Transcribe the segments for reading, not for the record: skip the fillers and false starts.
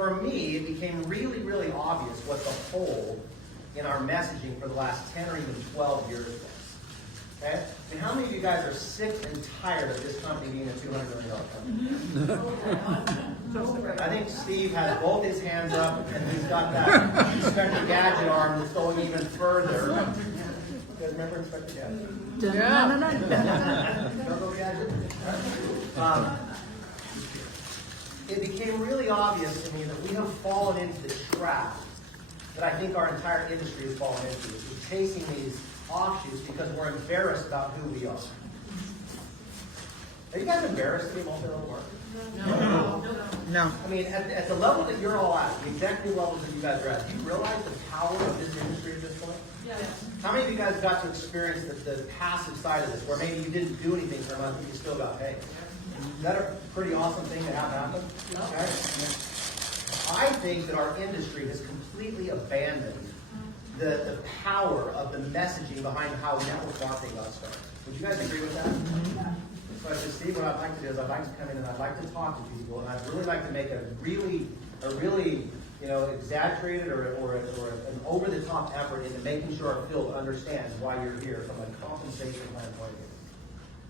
for me, it became really, really obvious what the hole in our messaging for the last 10 or even 12 years was. Okay? I mean, how many of you guys are sick and tired of this company being a $200 million company? I think Steve has both his hands up, and he's got that Inspector Gadget arm that's going even further. You guys remember Inspector Gadget? Go Gadget? It became really obvious to me that we have fallen into the trap that I think our entire industry has fallen into, which is chasing these offshoots because we're embarrassed about who we are. Are you guys embarrassed to be multi-level marketers? No. I mean, at the level that you're all at, the executive levels that you guys are at, do you realize the power of this industry at this point? Yes. How many of you guys got to experience the passive side of this, where maybe you didn't do anything for a month, but you still got paid? Is that a pretty awesome thing to have happen? Okay. I think that our industry has completely abandoned the power of the messaging behind how network marketing got started. Would you guys agree with that? So I said, Steve, what I'd like to do is I'd like to come in and I'd like to talk to people, and I'd really like to make a really exaggerated or an over-the-top effort into making sure our field understands why you're here from a compensation plan point of view.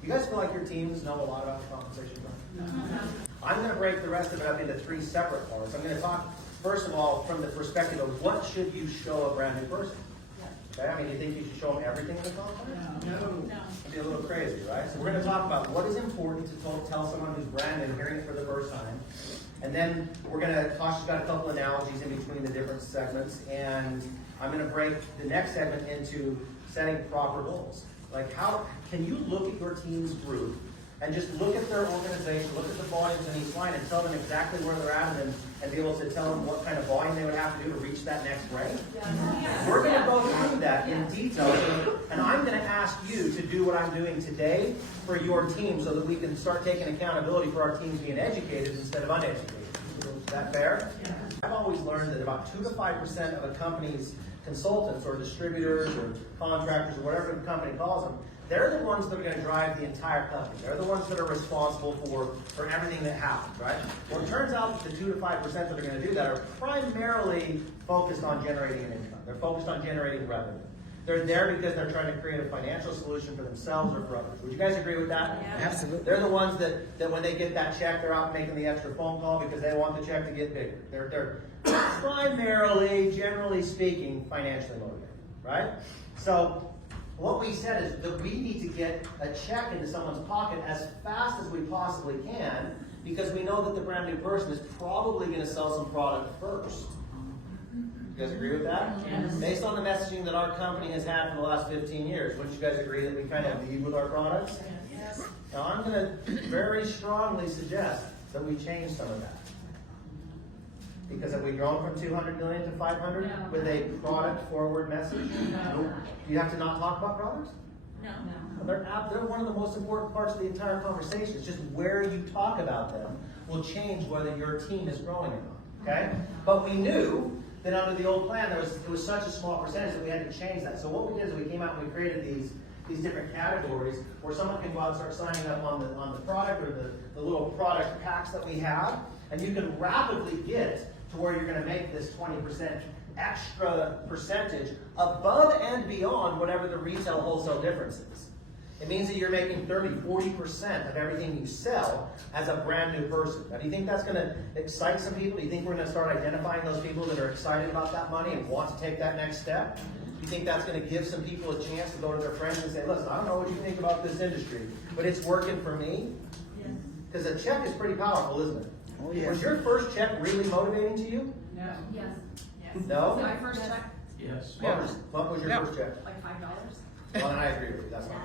You guys feel like your teams know a lot about the compensation plan? I'm going to break the rest of it up into 3 separate parts. I'm going to talk, first of all, from the perspective of what should you show a brand new person. Okay? I mean, do you think you should show them everything in the comp plan? No. It'd be a little crazy, right? So we're going to talk about what is important to tell someone who's brand new, hearing it for the first time. And then we're going to, Tasha's got a couple analogies in between the different segments. And I'm going to break the next segment into setting proper goals. Like, how can you look at your team's group and just look at their organization, look at the volumes in each line, and tell them exactly where they're at, and be able to tell them what kind of volume they would have to do to reach that next rank? We're going to go through that in detail, and I'm going to ask you to do what I'm doing today for your team so that we can start taking accountability for our teams being educated instead of uneducated. Is that fair? I've always learned that about 2 to 5% of a company's consultants or distributors or contractors or whatever the company calls them, they're the ones that are going to drive the entire company. They're the ones that are responsible for everything that happens, right? Well, it turns out that the 2 to 5% that are going to do that are primarily focused on generating an income. They're focused on generating revenue. They're there because they're trying to create a financial solution for themselves or for others. Would you guys agree with that? Yeah. Absolutely. They're the ones that when they get that check, they're out making the extra phone call because they want the check to get bigger. They're primarily, generally speaking, financially motivated, right? So what we said is that we need to get a check into someone's pocket as fast as we possibly can because we know that the brand new person is probably going to sell some product first. You guys agree with that? Yes. Based on the messaging that our company has had for the last 15 years, wouldn't you guys agree that we kind of lead with our products? Yes. Now I'm going to very strongly suggest that we change some of that. Because have we grown from 200 million to 500 No. with a product-forward message? No. Do you have to not talk about products? No. Well, they're one of the most important parts of the entire conversation. It's just where you talk about them will change whether your team is growing or not. Okay? But we knew that under the old plan, it was such a small percentage that we had to change that. So what we did is we came out and we created these different categories where someone can go out and start signing up on the product or the little product packs that we have, and you can rapidly get to where you're going to make this 20% extra percentage above and beyond whatever the retail wholesale difference is. It means that you're making 30-40% of everything you sell as a brand new person. Now, do you think that's going to excite some people? Do you think we're going to start identifying those people that are excited about that money and want to take that next step? Do you think that's going to give some people a chance to go to their friends and say, listen, I don't know what you think about this industry, but it's working for me? Because a check is pretty powerful, isn't it? Oh, yes. Was your first check really motivating to you? No. Yes. No? My first check, Yes. What was your Yeah. first check? like $5. Well, and I agree with you. That's not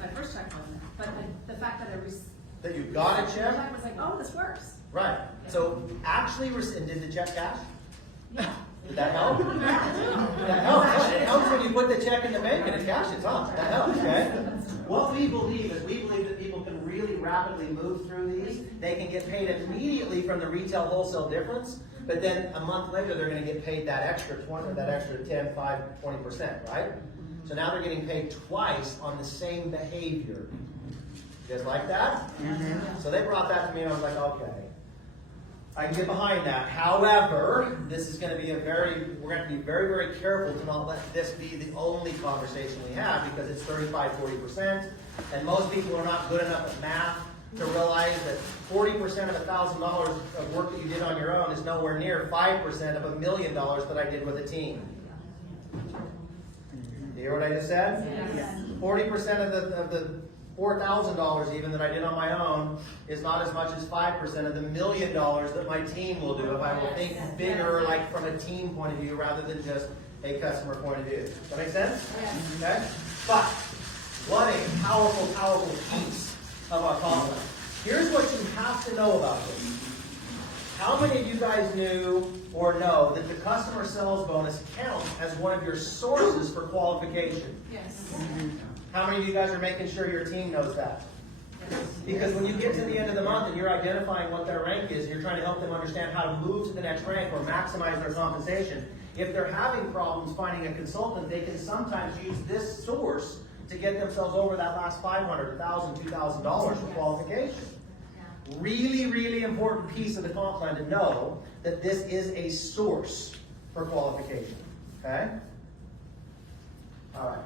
My first check wasn't, but the fact that I received that you got a the check? check was like, oh, this works. Right. So actually, and did the check cash? Yeah. Did that help? That helps. It helps when you put the check in the bank and it cashes, huh? That helps, okay? What we believe is we believe that people can really rapidly move through these. They can get paid immediately from the retail wholesale difference, but then a month later they're going to get paid that extra 20, that extra 10, 5, 20%, right? So now they're getting paid twice on the same behavior. You guys like that? So they brought that to me and I was like, okay. I can get behind that. However, this is going to be we're going to be very, very careful to not let this be the only conversation we have, because it's 35-40%, and most people are not good enough at math to realize that 40% of $1,000 of work that you did on your own is nowhere near 5% of $1 million that I did with a team. You hear what I just said? Yes. 40% of the $4,000 even that I did on my own is not as much as 5% of the $1 million that my team will do if I will think bigger, like from a team point of view rather than just a customer point of view. Does that make sense? Yes. Okay? But what a powerful, powerful piece of our content. Here's what you have to know about this. How many of you guys knew or know that the customer sales bonus counts as one of your sources for qualification? Yes. How many of you guys are making sure your team knows that? Because when you get to the end of the month and you're identifying what their rank is, and you're trying to help them understand how to move to the next rank or maximize their compensation, if they're having problems finding a consultant, they can sometimes use this source to get themselves over that last $500, $1,000, $2,000 for qualification. Really, really important piece of the comp plan to know that this is a source for qualification. Okay? All right.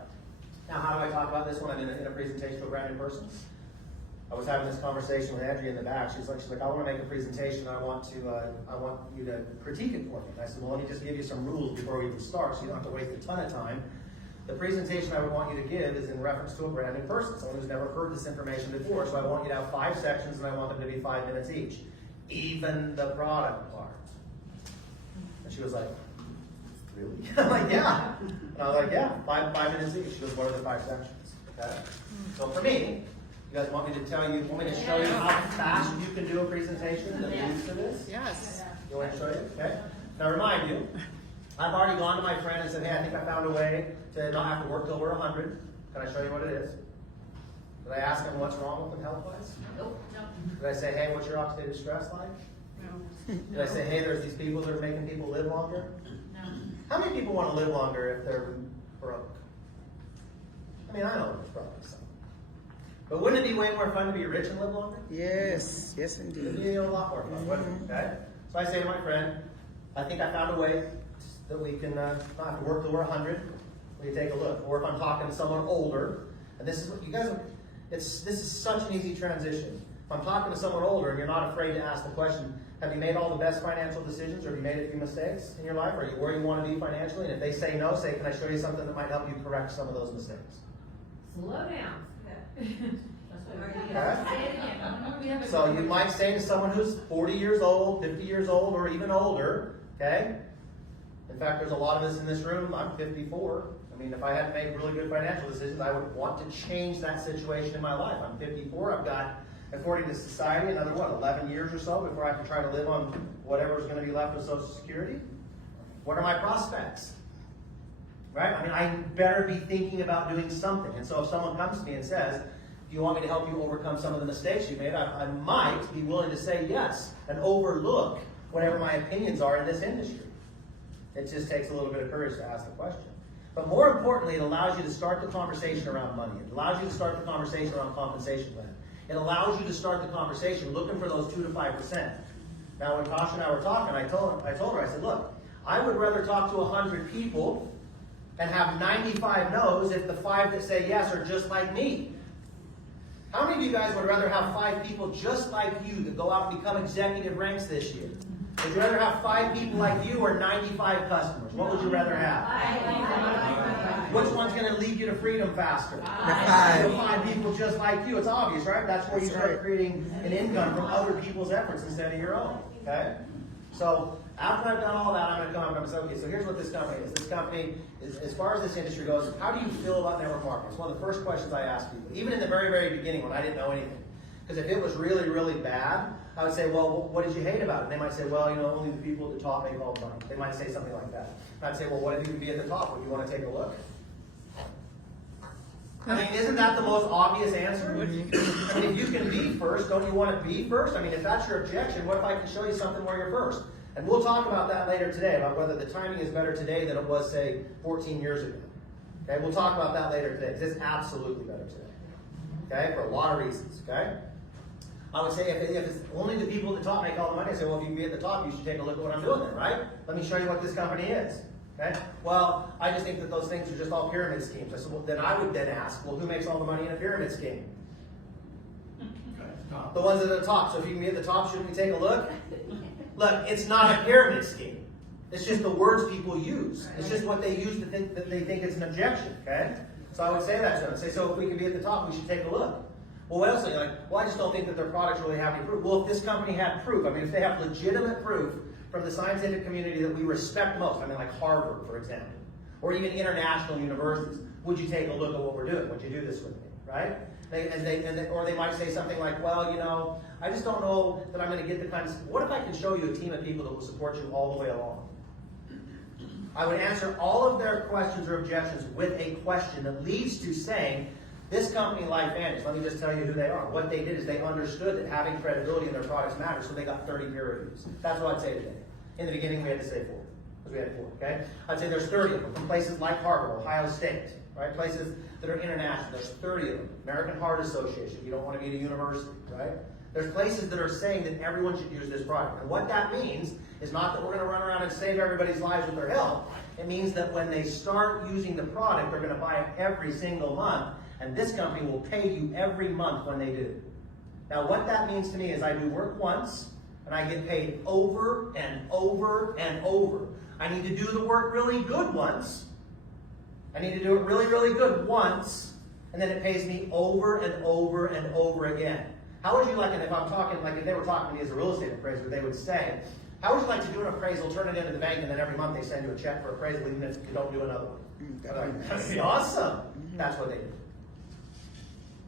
Now, how do I talk about this when I'm in a presentation to a brand new person? I was having this conversation with Andrea in the back. She's like, I want to make a presentation. I want you to critique it for me. And I said, well, let me just give you some rules before we even start, so you don't have to waste a ton of time. The presentation I would want you to give is in reference to a brand new person, someone who's never heard this information before. So I want you to have 5 sections, and I want them to be 5 minutes each, even the product part. And she was like, really? I'm like, yeah. And I was like, yeah, 5 minutes each. She goes, what are the 5 sections? Okay. So for me, you guys want me to show you how fast you can do a presentation that leads to this? Yes. You want me to show you? Okay. Now remind you, I've already gone to my friend and said, hey, I think I found a way to not have to work till we're 100. Can I show you what it is? Did I ask him what's wrong with them health-wise? Nope. No. Did I say, hey, what's your oxidative stress like? No. Did I say, hey, there's these people that are making people live longer? No. How many people want to live longer if they're broke? I mean, I know there's probably some. But wouldn't it be way more fun to be rich and live longer? Yes. Yes, It'd indeed. be a lot more fun, wouldn't it? Okay? So I say to my friend, I think I found a way that we can not have to work till we're 100. Will you take a look? Or if I'm talking to someone older, and this is what you guys, this is such an easy transition. If I'm talking to someone older and you're not afraid to ask the question, have you made all the best financial decisions, or have you made a few mistakes in your life? Are you where you want to be financially? And if they say no, say, can I show you something that might help you correct some of those mistakes? Slow down. Okay? So you might say to someone who's 40 years old, 50 years old, or even older, okay? In fact, there's a lot of us in this room. I'm 54. I mean, if I had to make really good financial decisions, I would want to change that situation in my life. I'm 54. I've got, according to society, another, 11 years or so before I can try to live on whatever's going to be left of Social Security. What are my prospects? Right? I mean, I better be thinking about doing something. And so if someone comes to me and says, do you want me to help you overcome some of the mistakes you made? I might be willing to say yes and overlook whatever my opinions are in this industry. It just takes a little bit of courage to ask the question. But more importantly, it allows you to start the conversation around money. It allows you to start the conversation around compensation plan. It allows you to start the conversation looking for those 2 to 5%. Now, when Tasha and I were talking, I told her, I said, look, I would rather talk to 100 people and have 95 no's if the 5 that say yes are just like me. How many of you guys would rather have 5 people just like you that go out and become executive ranks this year? Would you rather have 5 people like you or 95 customers? What would you rather have? Which one's going to lead you to freedom faster? The 5. 5 people just like you. It's obvious, right? That's where you start creating an income from other people's efforts instead of your own. Okay? So after I've done all that, I'm going to come and say, okay, so here's what this company is. This company, as far as this industry goes, how do you feel about network marketing? It's one of the first questions I ask people, even in the very, very beginning when I didn't know anything. Because if it was really, really bad, I would say, well, what did you hate about it? And they might say, well, only the people at the top make all the money. They might say something like that. And I'd say, well, what if you could be at the top? Would you want to take a look? I mean, isn't that the most obvious answer? I mean, if you can be first, don't you want to be first? I mean, if that's your objection, what if I can show you something where you're first? And we'll talk about that later today, about whether the timing is better today than it was, say, 14 years ago. Okay, we'll talk about that later today, because it's absolutely better today. Okay, for a lot of reasons, okay? I would say if it's only the people at the top make all the money, I say, well, if you can be at the top, you should take a look at what I'm doing then, right? Let me show you what this company is. Okay? Well, I just think that those things are just all pyramid schemes. I said, well, then I would then ask, well, who makes all the money in a pyramid scheme? The ones at the top. So if you can be at the top, shouldn't we take a look? Look, it's not a pyramid scheme. It's just the words people use. It's just what they use to think that they think it's an objection. Okay? So I would say that to them. Say, so if we can be at the top, we should take a look. Well, what else? You're like, well, I just don't think that their products really have any proof. Well, if this company had proof, I mean, if they have legitimate proof from the scientific community that we respect most, I mean, like Harvard, for example, or even international universities, would you take a look at what we're doing? Would you do this with me, right? Or they might say something like, well, you know, I just don't know that I'm going to get the kind of. What if I can show you a team of people that will support you all the way along? I would answer all of their questions or objections with a question that leads to saying, this company, LifeVantage, let me just tell you who they are. What they did is they understood that having credibility in their products matters, so they got 30 peer reviews. That's what I'd say today. In the beginning, we had to say 4, because we had 4, okay? I'd say there's 30 of them from places like Harvard, Ohio State, right? Places that are international. There's 30 of them. American Heart Association. You don't want to be at a university, right? There's places that are saying that everyone should use this product. And what that means is not that we're going to run around and save everybody's lives with their health. It means that when they start using the product, they're going to buy it every single month. And this company will pay you every month when they do. Now, what that means to me is I do work once, and I get paid over and over and over. I need to do the work really good once. I need to do it really, really good once, and then it pays me over and over and over again. How would you like it if I'm talking, like if they were talking to me as a real estate appraiser, they would say, how would you like to do an appraisal, turn it into the bank, and then every month they send you a check for appraisal, even if you don't do another one? That'd be awesome. That's what they do.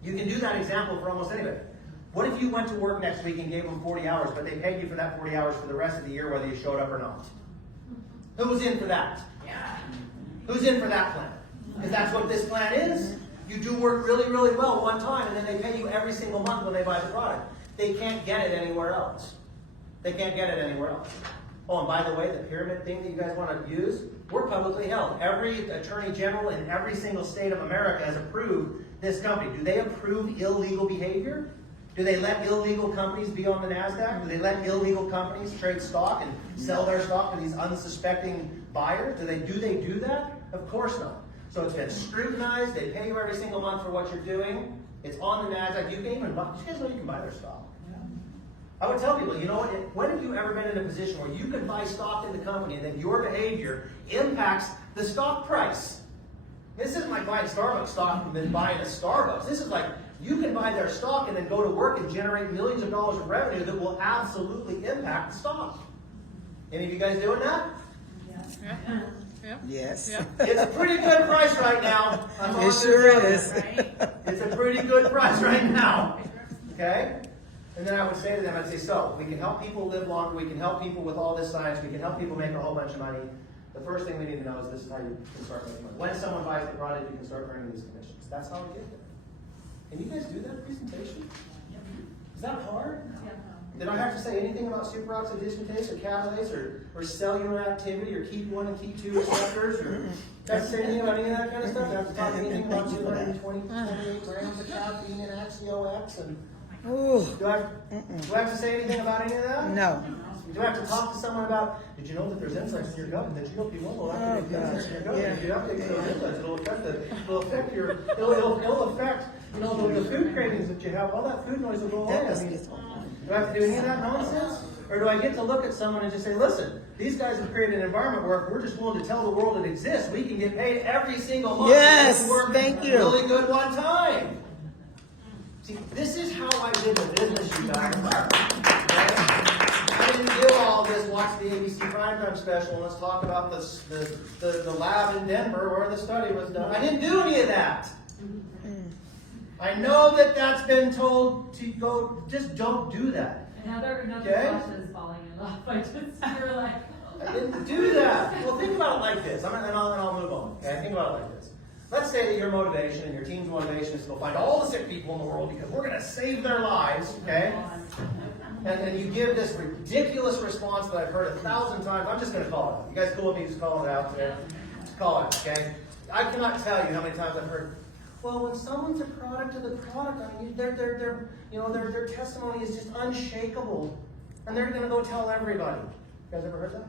You can do that example for almost anybody. What if you went to work next week and gave them 40 hours, but they paid you for that 40 hours for the rest of the year, whether you showed up or not? Who's in for that? Yeah. Who's in for that plan? Because that's what this plan is. You do work really, really well one time, and then they pay you every single month when they buy the product. They can't get it anywhere else. They can't get it anywhere else. Oh, and by the way, the pyramid thing that you guys want to use, we're publicly held. Every attorney general in every single state of America has approved this company. Do they approve illegal behavior? Do they let illegal companies be on the NASDAQ? Do they let illegal companies trade stock and sell their stock to these unsuspecting buyers? Do they do that? Of course not. So it's been scrutinized. They pay you every single month for what you're doing. It's on the NASDAQ. You can even buy, you guys know you can buy their stock. I would tell people, you know what, when have you ever been in a position where you can buy stock in the company and then your behavior impacts the stock price? This isn't like buying Starbucks stock and then buying a Starbucks. This is like you can buy their stock and then go to work and generate millions of dollars of revenue that will absolutely impact the stock. Any of you guys doing that? Yes. It's a pretty good price right now. It sure is. It's a pretty good price right now. Okay? And then I would say to them, I'd say, so, we can help people live longer, we can help people with all this science, we can help people make a whole bunch of money. The first thing we need to know is this is how you can start making money. When someone buys the product, you can start earning these commissions. That's how we get there. Can you guys do that presentation? Is that hard? Did I have to say anything about superoxide dismutase or catalase or cellular activity or keep 1 and keep 2 receptors? Or have to say anything about any of that kind of stuff? Do I have to talk anything about 228 grams of caffeine and XCOX? And Ooh. do I have to say anything about any of that? No. Do I have to talk to someone about, did you know that there's enzymes in your gut and that GLP-1 will activate the enzymes in your gut? And if you uptake those enzymes, it'll affect your, it'll affect, you know, the food cravings that you have. All that food noise will go away. I mean, do I have to do any of that nonsense? Or do I get to look at someone and just say, listen, these guys have created an environment where if we're just willing to tell the world it exists, we can get paid every single month. Yes, Work thank you. really good one time. See, this is how I did the business, you guys. I didn't do all this, watch the ABC Primetime special, and let's talk about the lab in Denver where the study was done. I didn't do any of that. I know that that's been told to go, just don't do that. Another Okay. question is falling in love. I just, you're like, I didn't do that. Well, think about it like this. And I'll move on. Okay, think about it like this. Let's say that your motivation and your team's motivation is to go find all the sick people in the world because we're going to save their lives, okay? And then you give this ridiculous response that I've heard 1,000 times. I'm just going to call it out. You guys cool with me just calling it out today? Just call it, okay? I cannot tell you how many times I've heard, Well, when someone's a product of the product, I mean, their testimony is just unshakable, and they're going to go tell everybody. You guys ever heard that?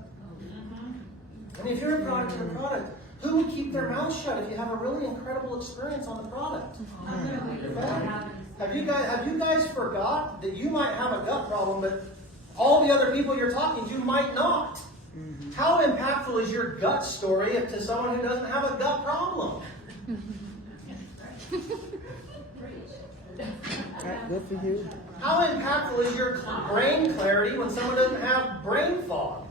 I mean, if you're a product of the product, who would keep their mouth shut if you have a really incredible experience on the product? Have you guys forgot that you might have a gut problem, but all the other people you're talking to might not? How impactful is your gut story to someone who doesn't have a gut problem? Good for you. How impactful is your brain clarity when someone doesn't have brain fog?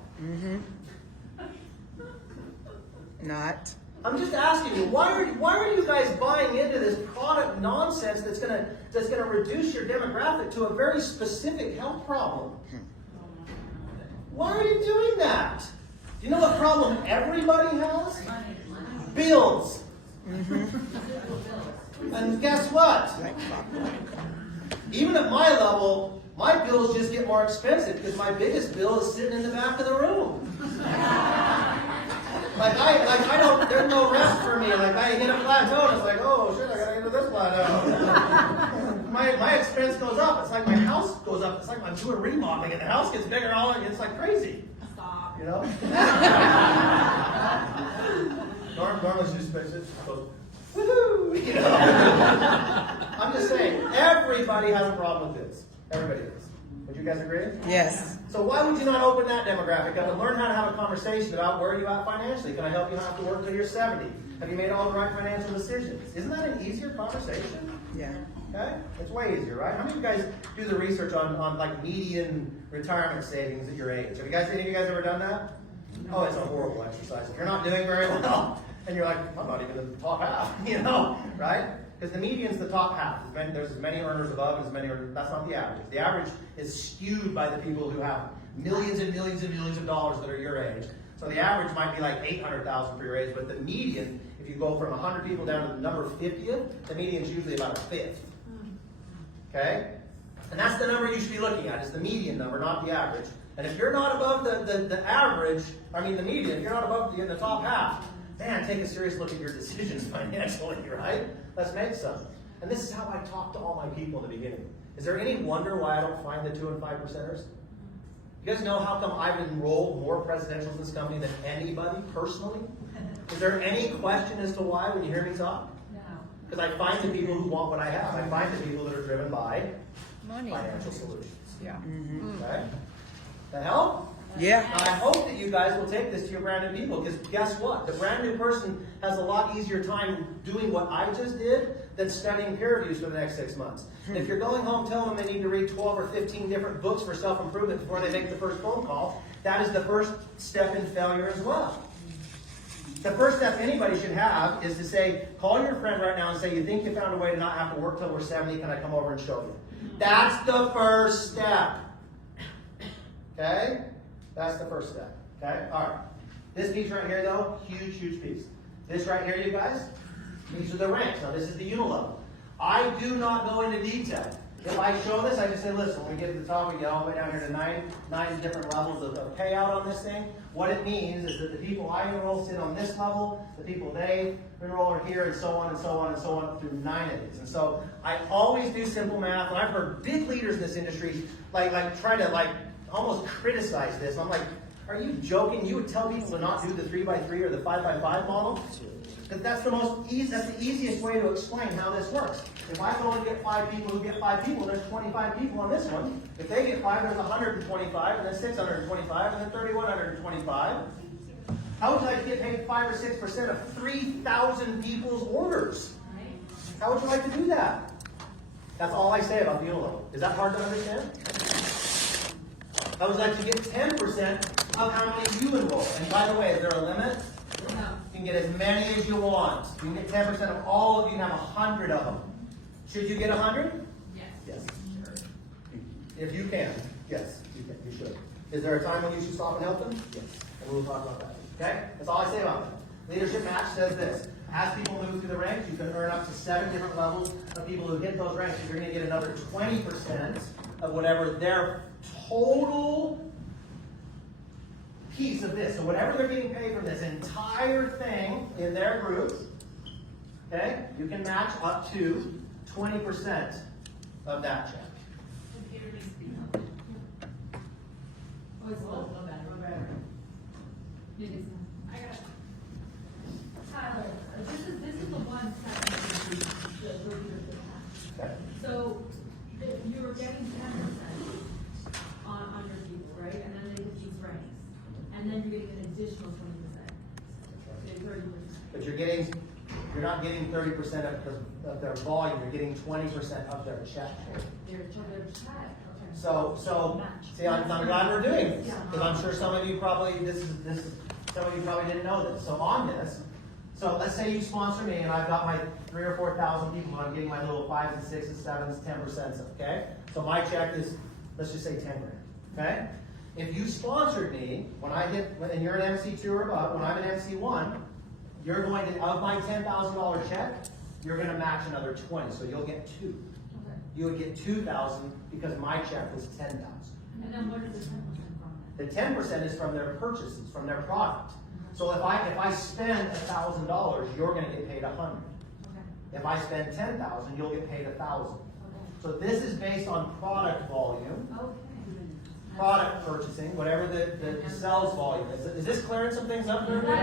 Not. I'm just asking you, why are you guys buying into this product nonsense that's gonna reduce your demographic to a very specific health problem? Why are you doing that? Do you know what problem everybody has? Bills. And guess what? Even at my level, my bills just get more expensive because my biggest bill is sitting in the back of the room. There's no rest for me. Like I hit a plateau and it's like, oh shit, I gotta get to this plateau. my expense goes up. It's like my house goes up. It's like I'm doing remodeling and the house gets bigger all it's like crazy. Stop. You know? Normally she's goes, woohoo! You know? I'm just saying, everybody has a problem with this. Everybody does. Would you guys agree? Yes. So why would you not open that demographic up and learn how to have a conversation about where you're at financially? Can I help you not have to work until you're 70? Have you made all the right financial decisions? Isn't that an easier conversation? Yeah. Okay? It's way easier, right? How many of you guys do the research on like median retirement savings at your age? Have you guys, any of you guys ever done that? Oh, it's a horrible exercise. If you're not doing very well, and you're like, I'm not even in the top half, you know, right? Because the median's the top half. There's as many earners above and as many earners. That's not the average. The average is skewed by the people who have millions and millions and millions of dollars that are your age. So the average might be like 800,000 for your age, but the median, if you go from 100 people down to the number 50th, the median's usually about a fifth. Okay? And that's the number you should be looking at, is the median number, not the average. And if you're not above the average, the median, if you're not above the top half, man, take a serious look at your decisions financially, right? Let's make some. And this is how I talk to all my people in the beginning. Is there any wonder why I don't find the 2 and 5%ers? You guys know how come I've enrolled more presidentials in this company than anybody personally? Is there any question as to why when you hear me talk? No. Because I find the people who want what I have. I find the people that are driven by Money. financial solutions. Yeah. Okay? That help? Yeah. Now, I hope that you guys will take this to your brand new people, because guess what? The brand new person has a lot easier time doing what I just did than studying peer reviews for the next 6 months. And if you're going home telling them they need to read 12 or 15 different books for self-improvement before they make the first phone call, that is the first step in failure as well. The first step anybody should have is to say, call your friend right now and say, you think you found a way to not have to work till we're 70, can I come over and show you? That's the first step. Okay? That's the first step. Okay? All right. This piece right here, though, huge, huge piece. This right here, you guys, these are the ranks. Now, this is the unilevel. I do not go into detail. If I show this, I just say, listen, when we get to the top, we get all the way down here to nine different levels of payout on this thing. What it means is that the people I enroll sit on this level, the people they enroll are here, and so on and so on and so on through 9 of these. And so I always do simple math, and I've heard big leaders in this industry like try to almost criticize this. I'm like, are you joking? You would tell people to not do the 3x3 or the 5x5 model? Because that's that's the easiest way to explain how this works. If I go and get 5 people who get 5 people, there's 25 people on this one. If they get 5, there's 125, and then 625, and then 3,125. How would you like to get paid 5 or 6% of 3,000 people's orders? How would you like to do that? That's all I say about the unilevel. Is that hard to understand? I would like to get 10% of how many you enroll. And by the way, is there a limit? No. You can get as many as you want. You can get 10% of all of you, you can have 100 of them. Should you get 100? Yes. Yes. If you can, yes, you can. You should. Is there a time when you should stop and help them? Yes. And we'll talk about that. Okay? That's all I say about it. Leadership Match says this. As people move through the ranks, you can earn up to 7 different levels of people who hit those ranks. You're going to get another 20% of whatever their total piece of this. So whatever they're getting paid from this entire thing in their group, okay? You can match up to 20% of that check. Oh, it's a little better. Maybe I got it. Tyler, this is the one section that we're here to have. Okay? So, you were getting 10% on your people, right? And then they get these ranks. And then you're getting an additional 20%. So 30%. But you're not getting 30% of their volume, you're getting 20% of their check. Their check, okay. So, see, I'm glad we're doing this, because I'm sure some of you probably, some of you probably didn't know this. So on this, so let's say you sponsor me and I've got my 3,000 or 4,000 people and I'm getting my little 5s and 6s, 7s, 10%, okay? So my check is, let's just say 10 grand, okay? If you sponsored me, and you're an MC2 or above, when I'm an MC1, you're going to, of my $10,000 check, you're gonna match another 20, so you'll get 2. Okay. You would get 2,000 because my check was 10,000. And then what is the 10% from The 10% is from their purchases, from their product. So if I spend $1,000, you're gonna get paid 100. Okay. If I spend 10,000, you'll get paid 1,000. Okay. So this is based on product volume, Okay. product purchasing, whatever the sales volume is. Is this clearing some things up for everybody?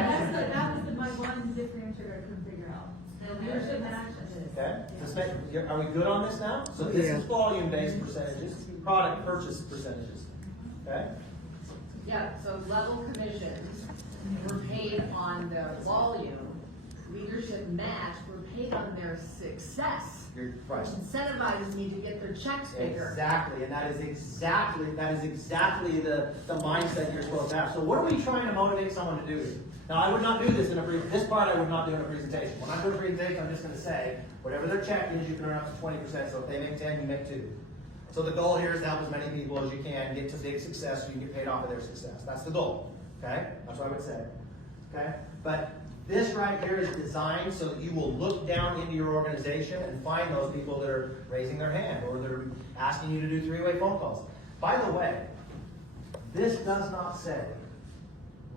That was my one differentiator I couldn't figure out. The leadership match is. Okay, are we good on this now? So this is volume-based percentages, product purchase percentages, okay? Yeah, so level commissions were paid on their volume, leadership match were paid on their success. You're right. Which incentivizes me to get their checks bigger. Exactly, and that is exactly the mindset you're supposed to have. So what are we trying to motivate someone to do here? Now, I would not do this this part I would not do in a presentation. When I do a presentation, I'm just gonna say, whatever their check is, you can earn up to 20%, so if they make 10, you make 2. So the goal here is to help as many people as you can get to big success so you can get paid off of their success. That's the goal, okay? That's what I would say, okay? But this right here is designed so that you will look down into your organization and find those people that are raising their hand or that are asking you to do 3-way phone calls. By the way, this does not say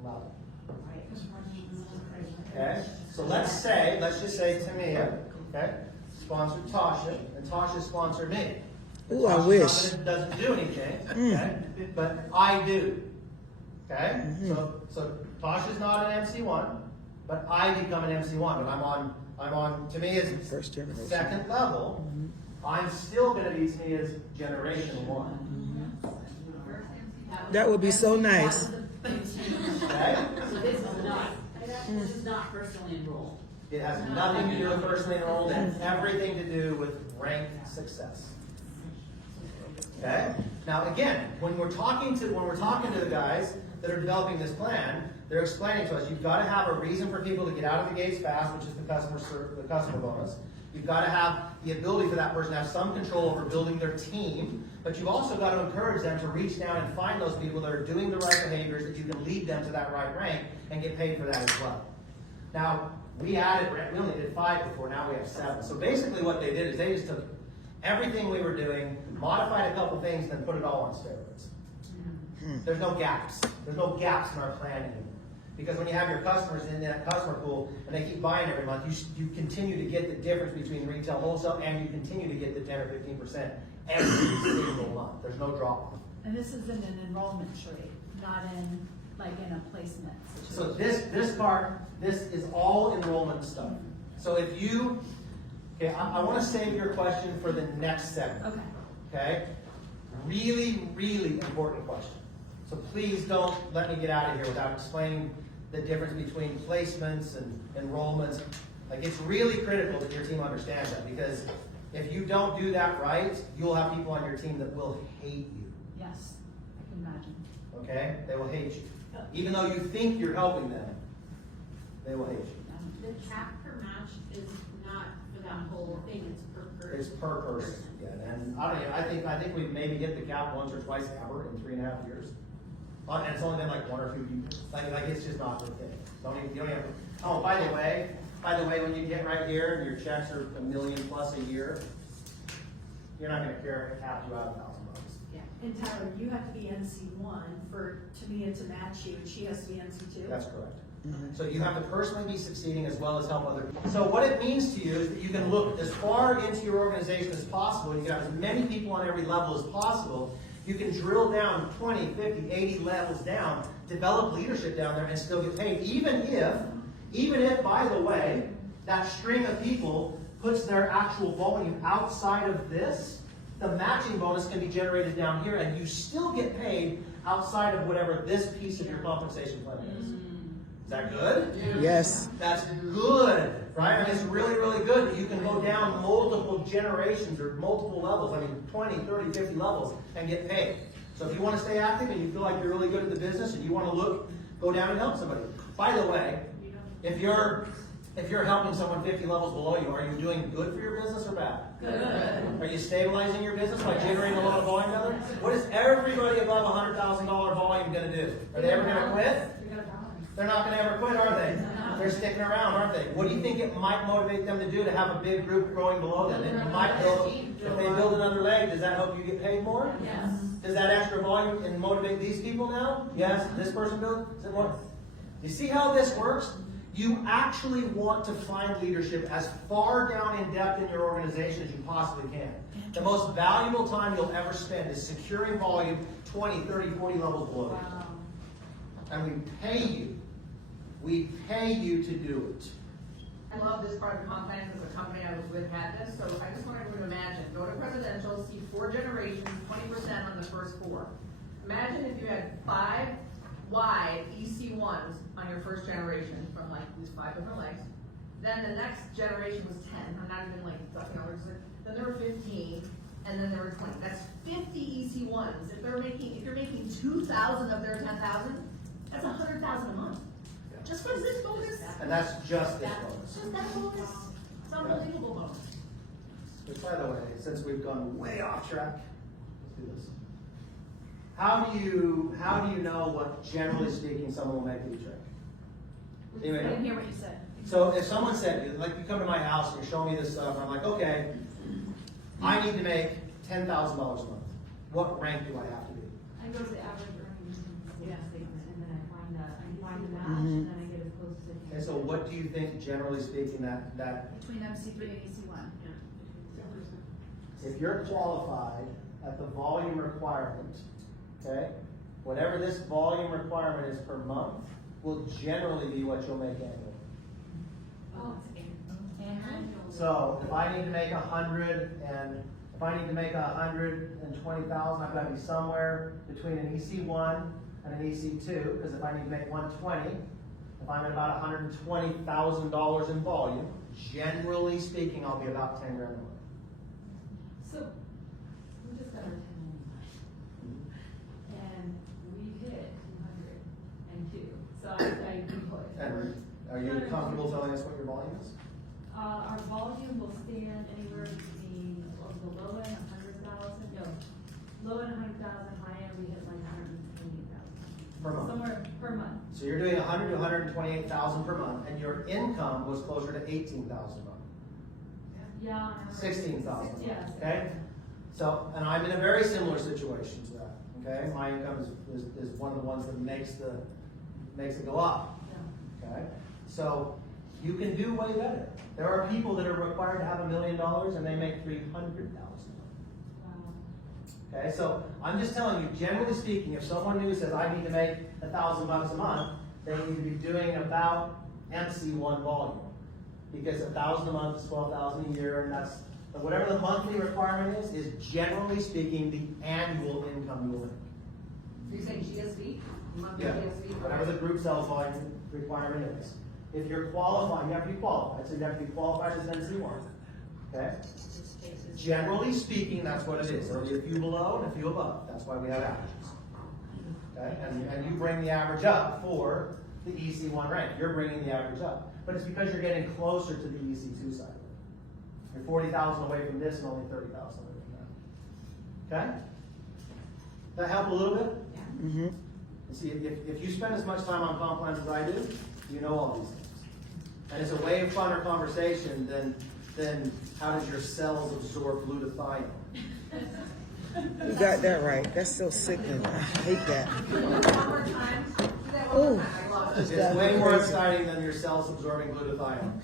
level. Okay? So let's just say Tamia, okay, sponsored Tasha, and Tasha sponsored me. Ooh, I Tasha wish. doesn't do anything, okay? But I do. Okay? So Tasha's not an MC1, but I become an MC1, but I'm on Tamia's First generation. second level. I'm still gonna be Tamia's generation 1. That would be so nice. Okay? So this is not personally enrolled. It has nothing to do with personally enrolled and everything to do with ranked success. Okay? Now again, when we're talking to the guys that are developing this plan, they're explaining to us you've got to have a reason for people to get out of the gates fast, which is the customer bonus. You've got to have the ability for that person to have some control over building their team, but you've also got to encourage them to reach down and find those people that are doing the right behaviors that you can lead them to that right rank and get paid for that as well. Now, we only did 5 before, now we have 7. So basically what they did is they just took everything we were doing, modified a couple things, and then put it all on steroids. There's no gaps. There's no gaps in our plan anymore. Because when you have your customers in that customer pool and they keep buying every month, you continue to get the difference between retail and wholesale, and you continue to get the 10 or 15% every single month. There's no drop off. And this is in an enrollment tree, not in, like in a placement situation. So this is all enrollment stuff. So if you, okay, I want to save your question for the next segment. Okay. Okay? Really, really important question. So please don't let me get out of here without explaining the difference between placements and enrollments. Like, it's really critical that your team understands that, because if you don't do that right, you'll have people on your team that will hate you. Yes, I can imagine. Okay? They will hate you. Even though you think you're helping them, they will hate you. The cap per match is not for that whole thing, it's per person. It's per person. Yeah, and I think we've maybe hit the cap once or twice ever in 3.5 years. And it's only been like 1 or 2 people. Like it's just not the thing. You don't have. Oh, by the way, when you get right here and your checks are $1 million plus a year, you're not going to care if it caps you out $1,000. Yeah. And Tyler, you have to be NC1 for Tamia to match you, and she has to be NC2? That's correct. So you have to personally be succeeding as well as help other people. So what it means to you is that you can look as far into your organization as possible. You can have as many people on every level as possible. You can drill down 20, 50, 80 levels down, develop leadership down there, and still get paid. Even if, by the way, that string of people puts their actual volume outside of this, the matching bonus can be generated down here, and you still get paid outside of whatever this piece of your compensation plan is. Is that good? Yes. That's good, right? I mean, it's really, really good that you can go down multiple generations or multiple levels, I mean, 20, 30, 50 levels, and get paid. So if you want to stay active and you feel like you're really good at the business and you want to go down and help somebody. By the way, if you're helping someone 50 levels below you, are you doing good for your business or bad? Good. Are you stabilizing your business by generating a lot of volume together? What is everybody above $100,000 volume going to do? Are they ever going to quit? They're not going to ever quit, are they? They're sticking around, aren't they? What do you think it might motivate them to do to have a big group growing below them? It might build, if they build another leg, does that help you get paid more? Yes. Does that extra volume and motivate these people now? Yes. This person build? Is it more? You see how this works? You actually want to find leadership as far down in depth in your organization as you possibly can. The most valuable time you'll ever spend is securing volume 20, 30, 40 levels below you. Wow. And we pay you. We pay you to do it. I love this part of comp plan because the company I was with had this, so I just want everyone to imagine, go to presidential, see 4 generations, 20% on the first 4. Imagine if you had 5 wide EC1s on your first generation from like these 5 different legs. Then the next generation was 10. I'm not even like ducking over. Then there were 15, and then there were 20. That's 50 EC1s. If you're making 2,000 of their 10,000, that's 100,000 a month. Just for this bonus. And that's just this bonus. Just that bonus. It's unbelievable bonus. Which, by the way, since we've gone way off track, let's do this. How do you know what, generally speaking, someone will make you a trick? I didn't hear what you said. So if someone said, like, you come to my house and you're showing me this stuff, and I'm like, okay, I need to make $10,000 a month. What rank do I have to be? I go to the average earnings statement, and then I find the match, and then I get as close as I can. Okay, so what do you think, generally speaking, that Between MC3 and AC1. if you're qualified at the volume requirement, okay, whatever this volume requirement is per month will generally be what you'll make annually. Oh, it's annual. So if I need to make 120,000, I've got to be somewhere between an EC1 and an EC2, because if I need to make 120, if I'm at about $120,000 in volume, generally speaking, I'll be about 10 grand a month. So, we just got our 10 and we hit 202. So I input. And are you comfortable telling us what your volume is? Our volume will stand anywhere between the low end 100,000, low end 100,000, high end we hit like 128,000. Per month. Somewhere per month. So you're doing 100 to 128,000 per month, and your income was closer to 18,000 a month. Yeah. 16,000. Yes. Okay? So, and I'm in a very similar situation to that. Okay? My income is one of the ones that makes it go up. Yeah. Okay? So you can do way better. There are people that are required to have $1 million and they make $300,000. Wow. Okay? So I'm just telling you, generally speaking, if someone new says I need to make $1,000 a month, they need to be doing about MC1 volume. Because 1,000 a month is 12,000 a year, and that's whatever the monthly requirement is generally speaking the annual income you will make. So you're saying GSV? Monthly Yeah, GSV? whatever the group sales volume requirement is. If you're qualified, you have to be qualified, so you have to be qualified as an NC1. Okay? Generally speaking, that's what it is. There'll be a few below and a few above. That's why we have averages. Okay? And you bring the average up for the EC1 rank. You're bringing the average up. But it's because you're getting closer to the EC2 side. You're 40,000 away from this and only 30,000 away from that. Okay? That help a little bit? Yeah. Mm-hmm. See, if you spend as much time on comp plans as I do, you know all these things. And it's a way funner conversation than how does your cells absorb glutathione. You got that right. That's so sickening. I hate that. One more time. Do that one more time. I lost It's way more exciting than your cells absorbing glutathione.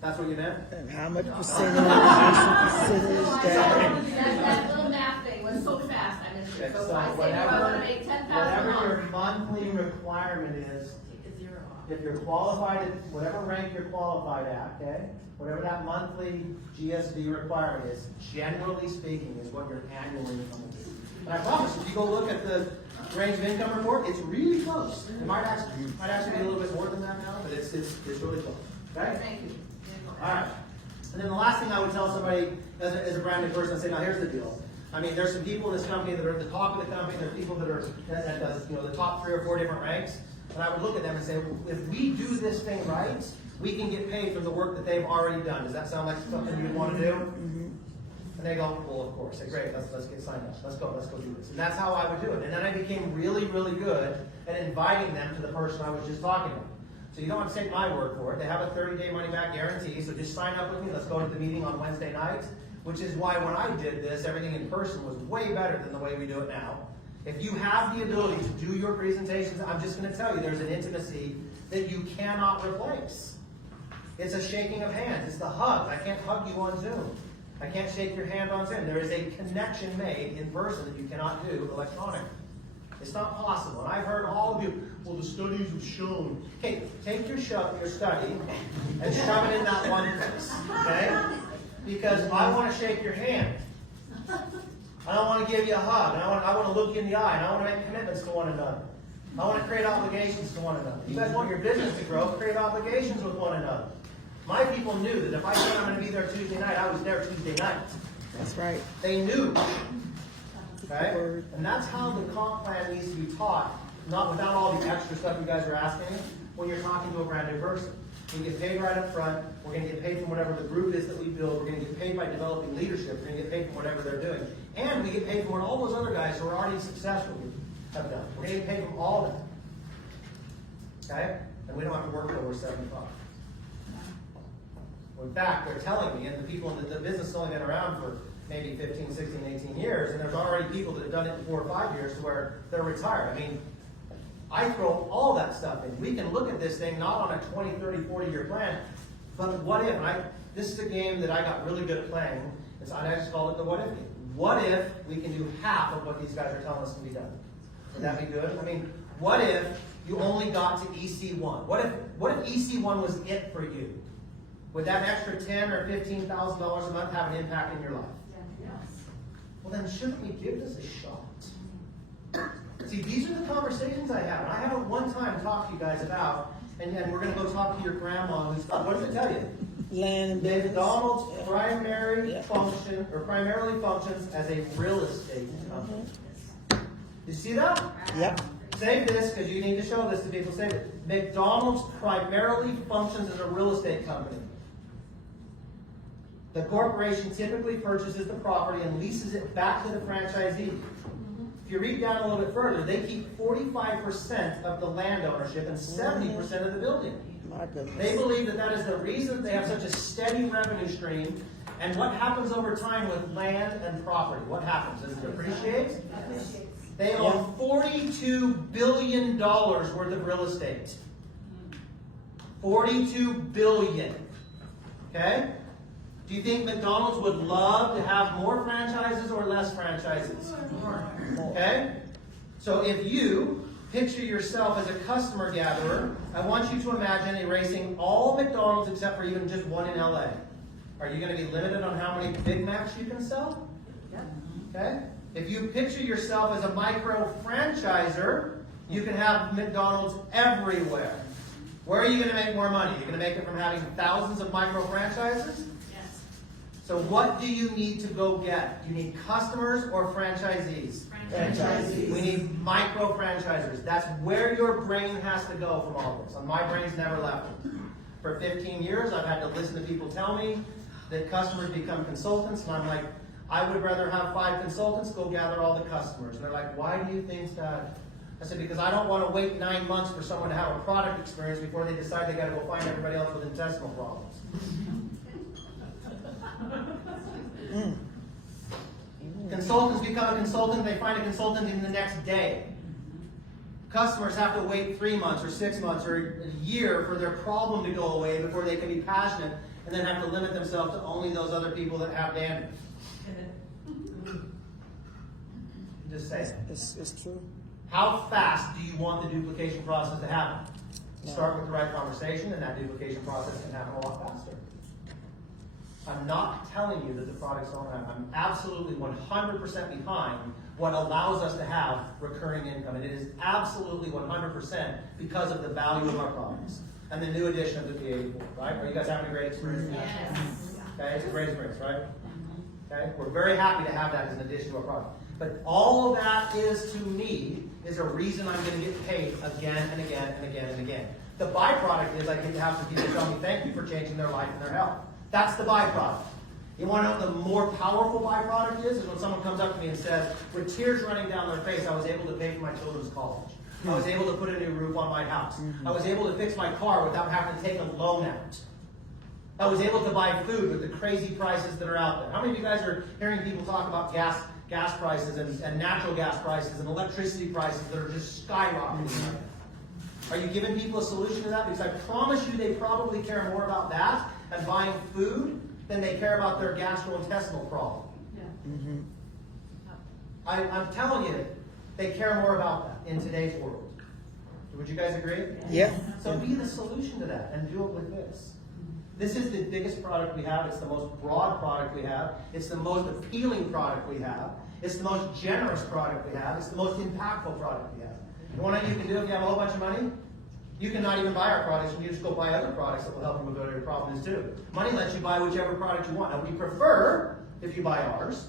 That's what you meant? And how much percentage that? That little math thing was so fast, I missed it. So if I say, no, I wanna make $10,000. Whatever your monthly requirement is, Take a zero off. if you're qualified at, whatever rank you're qualified at, okay? Whatever that monthly GSV requirement is, generally speaking, is what your annual income will be. And I promise, if you go look at the range of income report, it's really close. It might actually be a little bit more than that now, but it's really close, okay? Thank you. All right. And then the last thing I would tell somebody as a brand new person, I say, now here's the deal. I mean, there's some people in this company that are at the top of the company. There are people that are that does the top 3 or 4 different ranks. And I would look at them and say, well, if we do this thing right, we can get paid for the work that they've already done. Does that sound like something you'd want to do? And they go, well, of course. I say, great. Let's get signed up. Let's go do this. And that's how I would do it. And then I became really, really good at inviting them to the person I was just talking about. So you don't have to take my word for it. They have a 30-day money-back guarantee, so just sign up with me. Let's go to the meeting on Wednesday night, which is why when I did this, everything in person was way better than the way we do it now. If you have the ability to do your presentations, I'm just going to tell you, there's an intimacy that you cannot replace. It's a shaking of hands. It's the hug. I can't hug you on Zoom. I can't shake your hand on Zoom. There is a connection made in person that you cannot do electronically. It's not possible. And I've heard all of you, well, the studies have shown. Okay, take your study and shove it in that one place, okay? Because I want to shake your hand. I don't want to give you a hug. And I want to look you in the eye. And I want to make commitments to one another. I want to create obligations to one another. You guys want your business to grow, create obligations with one another. My people knew that if I said I'm going to be there Tuesday night, I was there Tuesday night. That's right. They knew. Okay? And that's how the comp plan needs to be taught, not without all the extra stuff you guys are asking when you're talking to a brand new person. We get paid right up front. We're going to get paid from whatever the group is that we build. We're going to get paid by developing leadership. We're going to get paid from whatever they're doing. And we get paid from what all those other guys who are already successful have done. We're going to get paid from all of them. Okay? And we don't have to work till we're 75. Well, in fact, they're telling me, and the people in the business has only been around for maybe 15, 16, 18 years, and there's already people that have done it in 4 or 5 years to where they're retired. I mean, I throw all that stuff in. We can look at this thing not on a 20, 30, 40-year plan, but what if, this is a game that I got really good at playing, I just call it the what if game. What if we can do half of what these guys are telling us can be done? Would that be good? I mean, what if you only got to EC1? What if EC1 was it for you? Would that extra $10,000 or $15,000 a month have an impact in your life? Yes. Well, then shouldn't we give this a shot? See, these are the conversations I have. And I haven't one time talked to you guys about, and we're going to go talk to your grandma who's, what does it tell you? Land and business. McDonald's primarily functions as a real estate company. You see that? Yep. Save this because you need to show this to people. Save it. McDonald's primarily functions as a real estate company. The corporation typically purchases the property and leases it back to the franchisee. If you read down a little bit further, they keep 45% of the land ownership and 70% of the building. My goodness. They believe that that is the reason they have such a steady revenue stream. And what happens over time with land and property? What happens? Does it appreciate? They own $42 billion worth of real estate. $42 billion. Okay? Do you think McDonald's would love to have more franchises or less franchises? Okay? So if you picture yourself as a customer gatherer, I want you to imagine erasing all McDonald's except for even just one in LA. Are you going to be limited on how many Big Macs you can sell? Okay? If you picture yourself as a micro franchisor, you can have McDonald's everywhere. Where are you going to make more money? You're going to make it from having thousands of micro franchises? Yes. So what do you need to go get? Do you need customers or franchisees? Franchisees. We need micro franchisors. That's where your brain has to go from all this. And my brain's never left it. For 15 years, I've had to listen to people tell me that customers become consultants, and I'm like, I would rather have 5 consultants go gather all the customers. And they're like, why do you think that? I said, because I don't want to wait 9 months for someone to have a product experience before they decide they got to go find everybody else with intestinal problems. Consultants become a consultant, they find a consultant in the next day. Customers have to wait 3 months or 6 months or a year for their problem to go away before they can be passionate, and then have to limit themselves to only those other people that have dandruff. Just say it. It's true. How fast do you want the duplication process to happen? Yeah. Start with the right conversation, and that duplication process can happen a lot faster. I'm not telling you that the products don't have. I'm absolutely 100% behind what allows us to have recurring income. And it is absolutely 100% because of the value of our products. And the new addition of the P84, right? Are you guys having a great experience? Yes. Okay, it's a great experience, right? Okay, we're very happy to have that as an addition to our product. But all of that is, to me, is a reason I'm going to get paid again and again and again and again. The byproduct is I get to have some people tell me thank you for changing their life and their health. That's the byproduct. You want to know what the more powerful byproduct is when someone comes up to me and says, with tears running down their face, I was able to pay for my children's college. I was able to put a new roof on my house. I was able to fix my car without having to take a loan out. I was able to buy food with the crazy prices that are out there. How many of you guys are hearing people talk about gas prices and natural gas prices and electricity prices that are just skyrocketing? Are you giving people a solution to that? Because I promise you they probably care more about that and buying food than they care about their gastrointestinal problem. Yeah. I'm telling you, they care more about that in today's world. Would you guys agree? Yeah. So be the solution to that and do it with this. This is the biggest product we have. It's the most broad product we have. It's the most appealing product we have. It's the most generous product we have. It's the most impactful product we have. And what you can do if you have a whole bunch of money, you can not even buy our products, and you just go buy other products that will help you with whatever your problem is too. Money lets you buy whichever product you want. Now we prefer if you buy ours,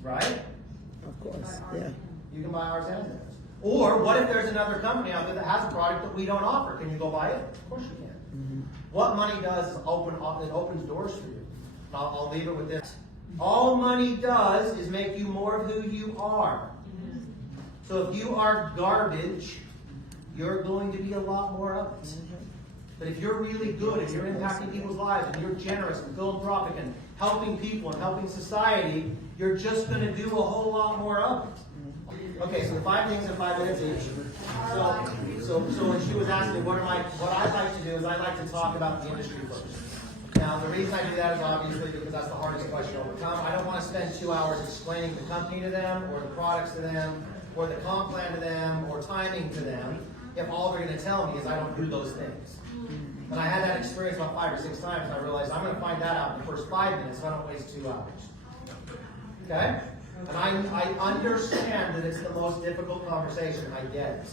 right? Of course. Yeah. You can buy ours and theirs. Or what if there's another company out there that has a product that we don't offer? Can you go buy it? Of course you can. What money does is it opens doors for you. I'll leave it with this. All money does is make you more of who you are. So if you are garbage, you're going to be a lot more of it. But if you're really good and you're impacting people's lives and you're generous and philanthropic and helping people and helping society, you're just going to do a whole lot more of it. Okay, so the 5 things in 5 minutes each. So when she was asking me what I'd like to do is I'd like to talk about the industry first. Now the reason I do that is obviously because that's the hardest question to overcome. I don't want to spend 2 hours explaining the company to them or the products to them or the comp plan to them or timing to them if all they're going to tell me is I don't do those things. And I had that experience about 5 or 6 times and I realized I'm going to find that out in the first 5 minutes so I don't waste 2 hours. Okay? And I understand that it's the most difficult conversation. I get it.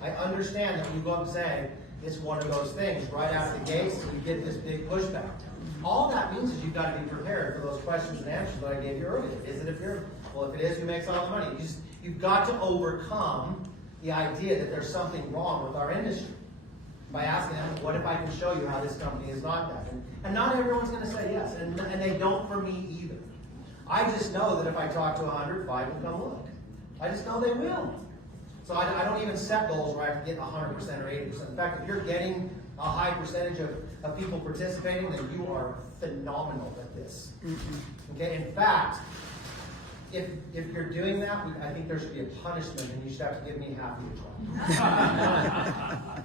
I understand that when you go up and say, it's one of those things, right out of the gates, you get this big pushback. All that means is you've got to be prepared for those questions and answers that I gave you earlier. Is it a fear? Well, if it is, who makes all the money? You've got to overcome the idea that there's something wrong with our industry by asking them, what if I can show you how this company is not that? And not everyone's going to say yes, and they don't for me either. I just know that if I talk to 100, 5 will come look. I just know they will. So I don't even set goals where I have to get 100% or 80%. In fact, if you're getting a high percentage of people participating, then you are phenomenal at this. Okay. In fact, if you're doing that, I think there should be a punishment, and you should have to give me half your job.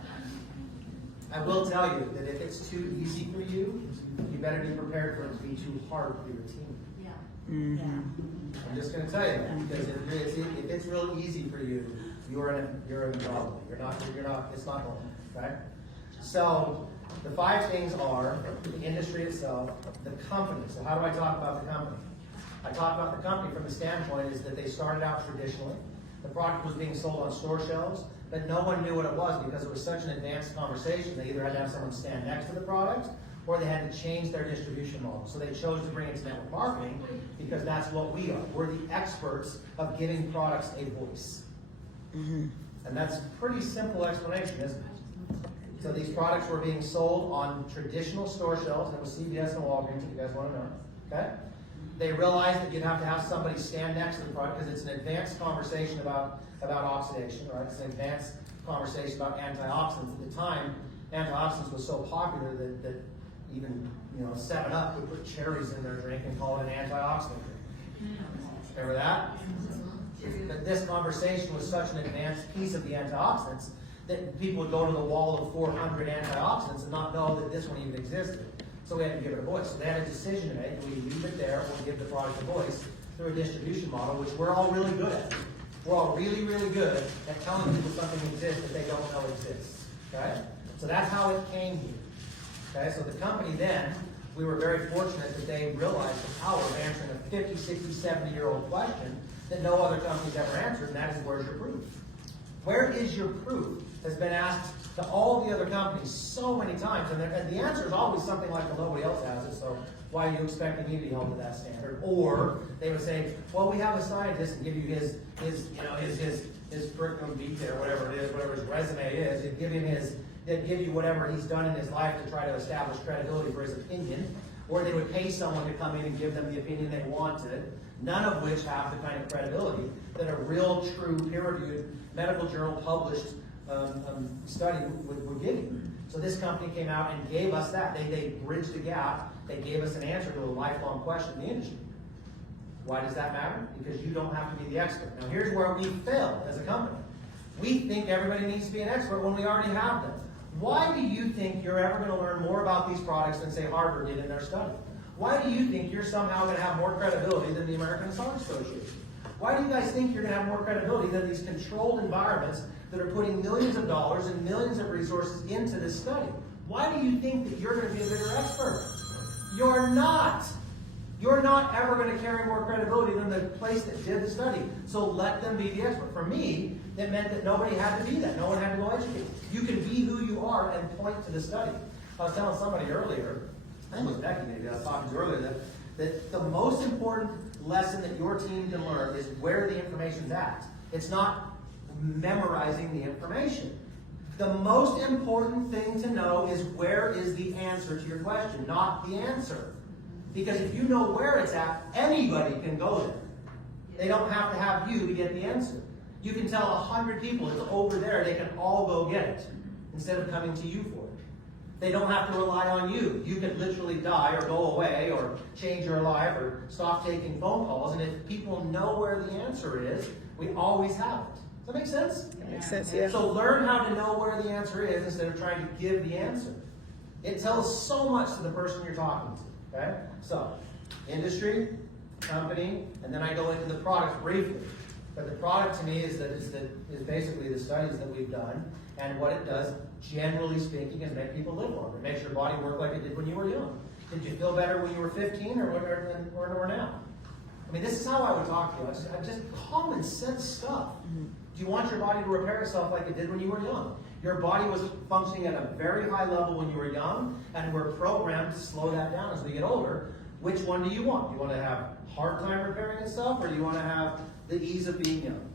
I will tell you that if it's too easy for you, you better be prepared for it to be too hard for your team. I'm just going to tell you that, because if it's real easy for you, you're in trouble. You're not. It's not going. Okay. So the 5 things are the industry itself, the company. So how do I talk about the company? I talk about the company from the standpoint is that they started out traditionally. The product was being sold on store shelves, but no one knew what it was because it was such an advanced conversation. They either had to have someone stand next to the product, or they had to change their distribution model. So they chose to bring it to network marketing because that's what we are. We're the experts of giving products a voice. And that's a pretty simple explanation, isn't it? So these products were being sold on traditional store shelves. It was CVS and Walgreens, if you guys want to know. Okay? They realized that you'd have to have somebody stand next to the product because it's an advanced conversation about oxidation, right? It's an advanced conversation about antioxidants. At the time, antioxidants was so popular that even 7-Up would put cherries in their drink and call it an antioxidant drink. Remember that? that this conversation was such an advanced piece of the antioxidants that people would go to the wall of 400 antioxidants and not know that this one even existed. So we had to give it a voice. So they had a decision to make. Do we leave it there or give the product a voice through a distribution model, which we're all really good at. We're all really, really good at telling people something exists that they don't know exists. Okay? So that's how it came here. Okay? So the company then, we were very fortunate that they realized the power of answering a 50, 60, 70-year-old question that no other company's ever answered, and that is, where's your proof? Where is your proof? Has been asked to all the other companies so many times, and the answer is always something like, well, nobody else has it, so why are you expecting me to be held to that standard? Or they would say, well, we have a scientist and give you his curriculum vitae or whatever it is, whatever his resume is. They'd give you whatever he's done in his life to try to establish credibility for his opinion. Or they would pay someone to come in and give them the opinion they wanted, none of which have the kind of credibility that a real, true, peer-reviewed medical journal published study would give you. So this company came out and gave us that. They bridged the gap. They gave us an answer to a lifelong question in the industry. Why does that matter? Because you don't have to be the expert. Now here's where we fail as a company. We think everybody needs to be an expert when we already have them. Why do you think you're ever going to learn more about these products than, say, Harvard did in their study? Why do you think you're somehow going to have more credibility than the American Heart Association? Why do you guys think you're going to have more credibility than these controlled environments that are putting millions of dollars and millions of resources into this study? Why do you think that you're going to be a bigger expert? You're not. You're not ever going to carry more credibility than the place that did the study. So let them be the expert. For me, it meant that nobody had to be that. No one had to go educate. You can be who you are and point to the study. I was telling somebody earlier, I think it was Becky maybe I was talking to earlier, that the most important lesson that your team can learn is where the information's at. It's not memorizing the information. The most important thing to know is where is the answer to your question, not the answer. Because if you know where it's at, anybody can go there. They don't have to have you to get the answer. You can tell 100 people it's over there, they can all go get it, instead of coming to you for it. They don't have to rely on you. You could literally die or go away or change your life or stop taking phone calls, and if people know where the answer is, we always have it. Does that make sense? Makes sense, yeah. So learn how to know where the answer is instead of trying to give the answer. It tells so much to the person you're talking to, okay? So, industry, company, and then I go into the product briefly. But the product to me is basically the studies that we've done, and what it does, generally speaking, is make people live longer. It makes your body work like it did when you were young. Did you feel better when you were 15 or now? I mean, this is how I would talk to you. It's just common sense stuff. Do you want your body to repair itself like it did when you were young? Your body was functioning at a very high level when you were young, and we're programmed to slow that down as we get older. Which one do you want? Do you want to have a hard time repairing itself, or do you want to have the ease of being young?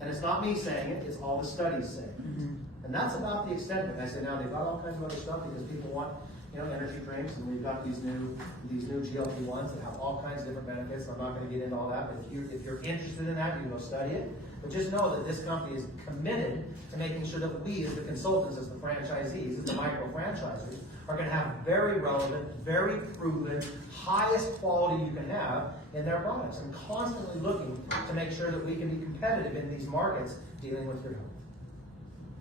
And it's not me saying it, it's all the studies saying it. And that's about the extent of it. I say now they've got all kinds of other stuff because people want, energy drinks, and we've got these new GLP-1s that have all kinds of different benefits. I'm not going to get into all that, but if you're interested in that, you can go study it. But just know that this company is committed to making sure that we, as the consultants, as the franchisees, as the micro-franchisers, are going to have very relevant, very proven, highest quality you can have in their products, and constantly looking to make sure that we can be competitive in these markets dealing with your health.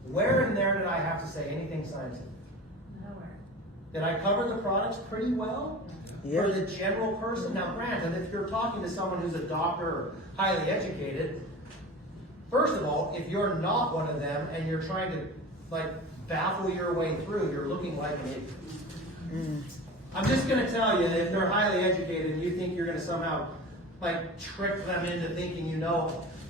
Where in there did I have to say anything scientific? Nowhere. Did I cover the products pretty well? Yeah. For the general person? Now granted, if you're talking to someone who's a doctor or highly educated, first of all, if you're not one of them and you're trying to baffle your way through, you're looking like an idiot. I'm just going to tell you that if they're highly educated and you think you're going to somehow trick them into thinking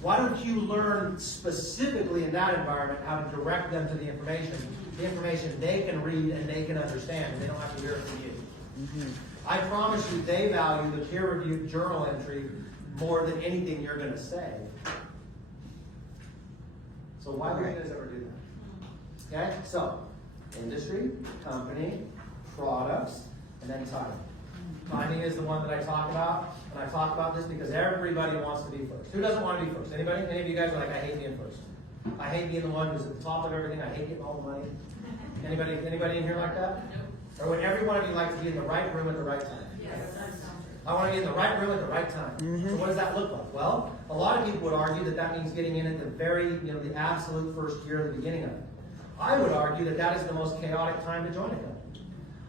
why don't you learn specifically in that environment how to direct them to the information they can read and they can understand, and they don't have to hear it from you. I promise you they value the peer-reviewed journal entry more than anything you're going to say. So why would you guys ever do that? Okay, so industry, company, products, and then timing. Timing is the one that I talk about, and I talk about this because everybody wants to be first. Who doesn't want to be first? Anybody? Any of you guys are like, I hate being first. I hate being the one who's at the top of everything. I hate getting all the money. Anybody in here like that? Nope. Or would every one of you like to be in the right room at the right time? Yes. I want to be in the right room at the right time. So what does that look like? Well, a lot of people would argue that that means getting in at the very, the absolute first year, the beginning of it. I would argue that that is the most chaotic time to join a company.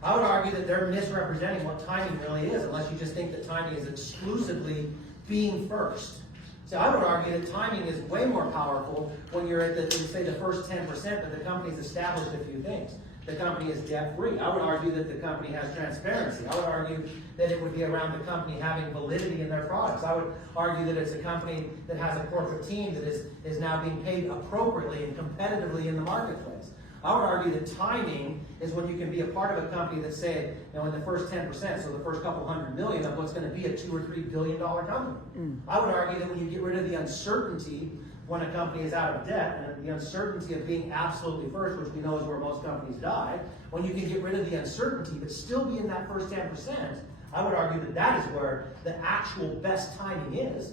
I would argue that they're misrepresenting what timing really is, unless you just think that timing is exclusively being first. So I would argue that timing is way more powerful when you're at the, say, the first 10%, but the company's established a few things. The company is debt-free. I would argue that the company has transparency. I would argue that it would be around the company having validity in their products. I would argue that it's a company that has a corporate team that is now being paid appropriately and competitively in the marketplace. I would argue that timing is when you can be a part of a company that's, say, in the first 10%, so the first couple $100 million of what's going to be a $2 or $3 billion company. I would argue that when you get rid of the uncertainty when a company is out of debt, and the uncertainty of being absolutely first, which we know is where most companies die, when you can get rid of the uncertainty but still be in that first 10%, I would argue that that is where the actual best timing is.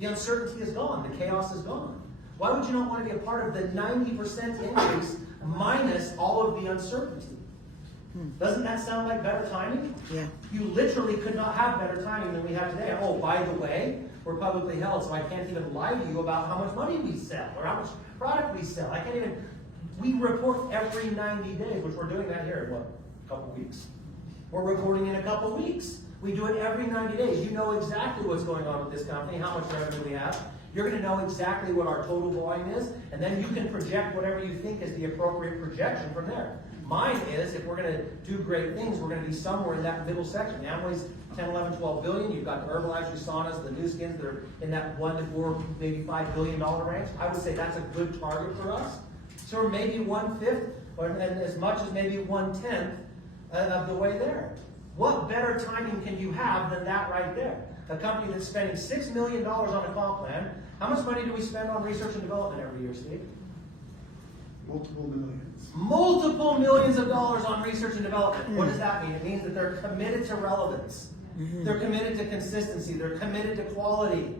The uncertainty is gone. The chaos is gone. Why would you not want to be a part of the 90% increase minus all of the uncertainty? Doesn't that sound like better timing? Yeah. You literally could not have better timing than we have today. Oh, by the way, we're publicly held, so I can't even lie to you about how much money we sell or how much product we sell. I can't even, we report every 90 days, which we're doing that here in what, a couple weeks. We're reporting in a couple weeks. We do it every 90 days. You know exactly what's going on with this company, how much revenue we have. You're going to know exactly what our total volume is, and then you can project whatever you think is the appropriate projection from there. Mine is, if we're going to do great things, we're going to be somewhere in that middle section. Amway's 10, 11, 12 billion. You've got the Herbalife, USANAs, the new skins that are in that 1 to 4, maybe $5 billion range. I would say that's a good target for us. So we're maybe 1/5, and as much as maybe 1/10 of the way there. What better timing can you have than that right there? A company that's spending $6 million on a comp plan. How much money do we spend on research and development every year, Steve? Multiple millions. Multiple millions of dollars on research and development. What does that mean? It means that they're committed to relevance. They're committed to consistency. They're committed to quality.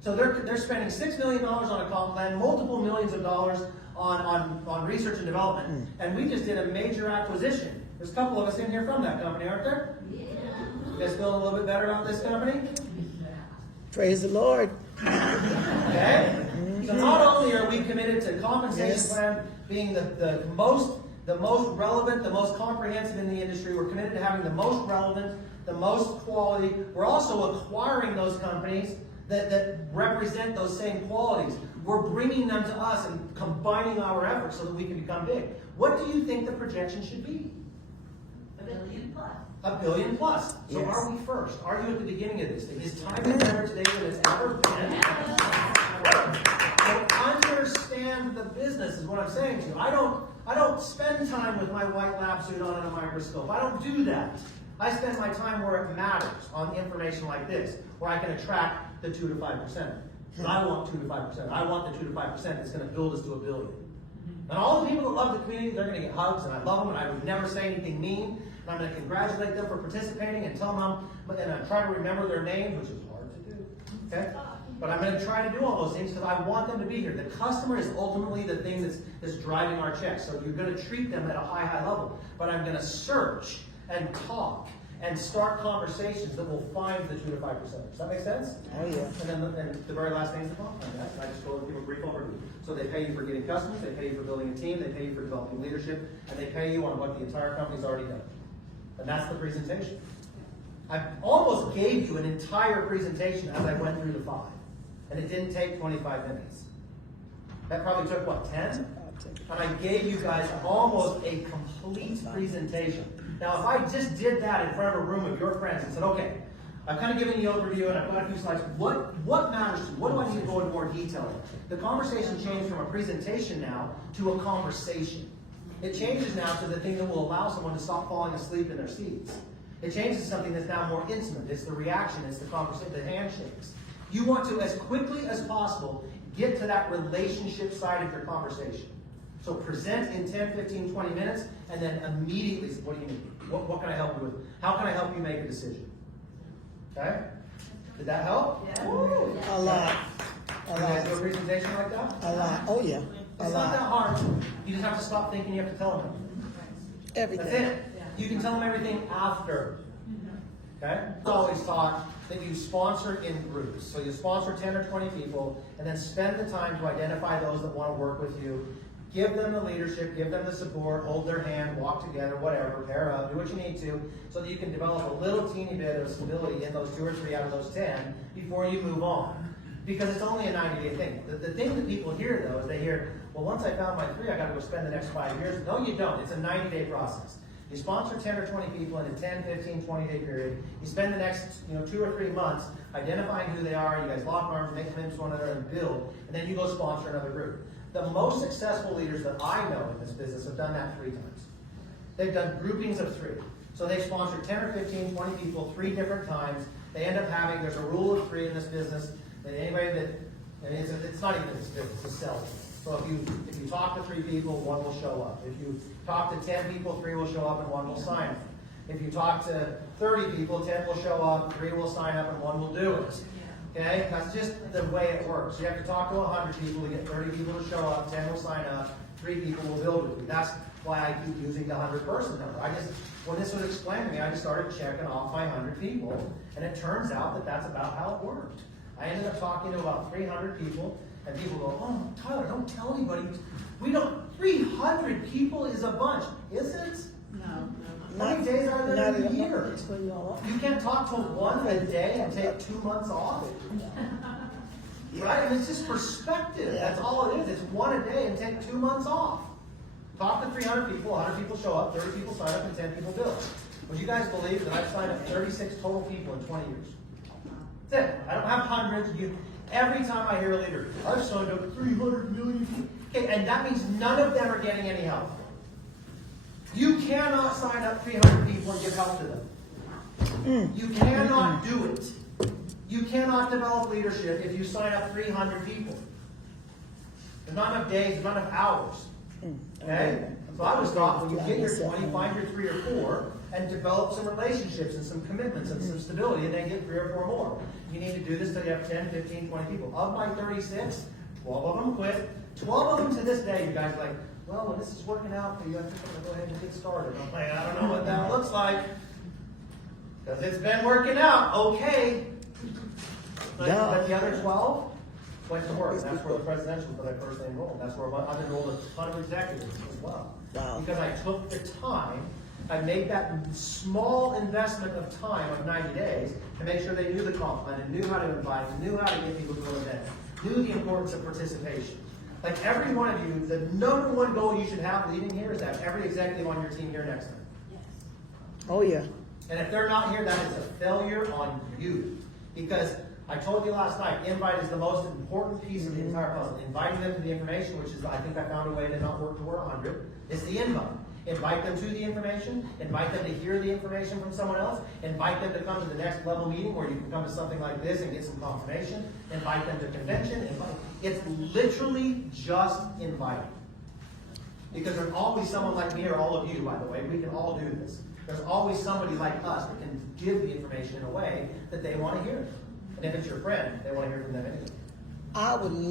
So they're spending $6 million on a comp plan, multiple millions of dollars on research and development. And we just did a major acquisition. There's a couple of us in here from that company, aren't there? Yeah. You guys feeling a little bit better about this company? Praise the Lord. Okay? So not only are we committed to compensation plan being the most relevant, the most comprehensive in the industry, we're committed to having the most relevant, the most quality. We're also acquiring those companies that represent those same qualities. We're bringing them to us and combining our efforts so that we can become big. What do you think the projection should be? $1 billion plus. $1 billion plus. So Yes. are we first? Are you at the beginning of this thing? Is timing better today than it's ever been? So understand the business is what I'm saying to you. I don't spend time with my white lab suit on and a microscope. I don't do that. I spend my time where it matters on information like this, where I can attract the 2 to 5%. And I want 2 to 5%. I want the 2 to 5% that's going to build us to $1 billion. And all the people that love the community, they're going to get hugs, and I love them, and I would never say anything mean. And I'm going to congratulate them for participating and tell them, and I try to remember their names, which is hard to do. Okay? But I'm going to try to do all those things because I want them to be here. The customer is ultimately the thing that's driving our checks. So you're going to treat them at a high level. But I'm going to search and talk and start conversations that will find the 2 to 5%. Does that make sense? Oh, yeah. And then the very last thing is the comp plan. I just go give a brief overview. So they pay you for getting customers, they pay you for building a team, they pay you for developing leadership, and they pay you on what the entire company's already done. And that's the presentation. I almost gave you an entire presentation as I went through the 5. And it didn't take 25 minutes. That probably took, what, 10? And I gave you guys almost a complete presentation. Now, if I just did that in front of a room of your friends and said, okay, I've kind of given you the overview and I've got a few slides, what matters to you? What do I need to go into more detail in? The conversation changed from a presentation now to a conversation. It changes now to the thing that will allow someone to stop falling asleep in their seats. It changes to something that's now more intimate. It's the reaction, it's the conversation, the handshakes. You want to, as quickly as possible, get to that relationship side of your conversation. So present in 10, 15, 20 minutes, and then immediately, what do you need? What can I help you with? How can I help you make a decision? Okay? Did that help? Yeah. Woo. A lot. A You guys do a lot. presentation like that? A lot. Oh, yeah. A It's not that lot. hard. You just have to stop thinking you have to tell them. That's Everything. it. You can tell them everything after. Okay? It's always taught that you sponsor in groups. So you sponsor 10 or 20 people, and then spend the time to identify those that want to work with you. Give them the leadership, give them the support, hold their hand, walk together, whatever, pair up, do what you need to, so that you can develop a little teeny bit of stability in those 2 or 3 out of those 10 before you move on. Because it's only a 90-day thing. The thing that people hear, though, is they hear, well, once I found my 3, I got to go spend the next 5 years. No, you don't. It's a 90-day process. You sponsor 10 or 20 people in a 10, 15, 20-day period. You spend the next 2 or 3 months identifying who they are. You guys lock arms, make commitments to one another, and build. And then you go sponsor another group. The most successful leaders that I know in this business have done that 3 times. They've done groupings of 3. So they sponsored 10 or 15, 20 people 3 different times. They end up having, there's a rule of 3 in this business, that anybody that, and it's not even this business, it's a sales. So if you talk to 3 people, 1 will show up. If you talk to 10 people, 3 will show up and 1 will sign up. If you talk to 30 people, 10 will show up, 3 will sign up, and 1 will do it. Okay? That's just the way it works. You have to talk to 100 people to get 30 people to show up, 10 will sign up, 3 people will build with you. That's why I keep using the 100-person number. When this was explained to me, I just started checking off my 100 people, and it turns out that that's about how it worked. I ended up talking to about 300 people, and people go, oh, Tyler, don't tell anybody. 300 people is a bunch. Is it? No. How many days are there in a year? It's when you all You can't talk to 1 a day and take 2 months off? Right? And it's just perspective. That's all it is. It's 1 a day and take 2 months off. Talk to 300 people, 100 people show up, 30 people sign up, and 10 people build. Would you guys believe that I've signed up 36 total people in 20 years? That's it. I don't have hundreds. Every time I hear a leader, I've signed up 300 million people. Okay, and that means none of them are getting any help. You cannot sign up 300 people and give help to them. You cannot do it. You cannot develop leadership if you sign up 300 people. There's not enough days, there's not enough hours. Okay? So I was taught when you get your 20, find your 3 or 4 and develop some relationships and some commitments and some stability, and then get 3 or 4 more. You need to do this till you have 10, 15, 20 people. Of my 36, 12 of them quit. 12 of them to this day, you guys are like, well, when this is working out for you, I think I'm going to go ahead and get started. I'm like, I don't know what that looks like. Because it's been working out. Okay. But the other 12 went to work. That's where the presidential, because I first enrolled. That's where I've enrolled a ton of executives as well. Wow. Because I took the time, I made that small investment of time of 90 days to make sure they knew the comp plan and knew how to invite and knew how to get people to an event, knew the importance of participation. Like every one of you, the number 1 goal you should have leaving here is to have every executive on your team here next time. Oh, yeah. And if they're not here, that is a failure on you. Because I told you last night, invite is the most important piece of the entire puzzle. Inviting them to the information, which is, I think I found a way to not work toward 100, is the invite. Invite them to the information, invite them to hear the information from someone else, invite them to come to the next level meeting where you can come to something like this and get some confirmation, invite them to convention, it's literally just inviting. Because there's always someone like me or all of you, by the way, we can all do this. There's always somebody like us that can give the information in a way that they want to hear. And if it's your friend, they want to hear from them anyway. I would love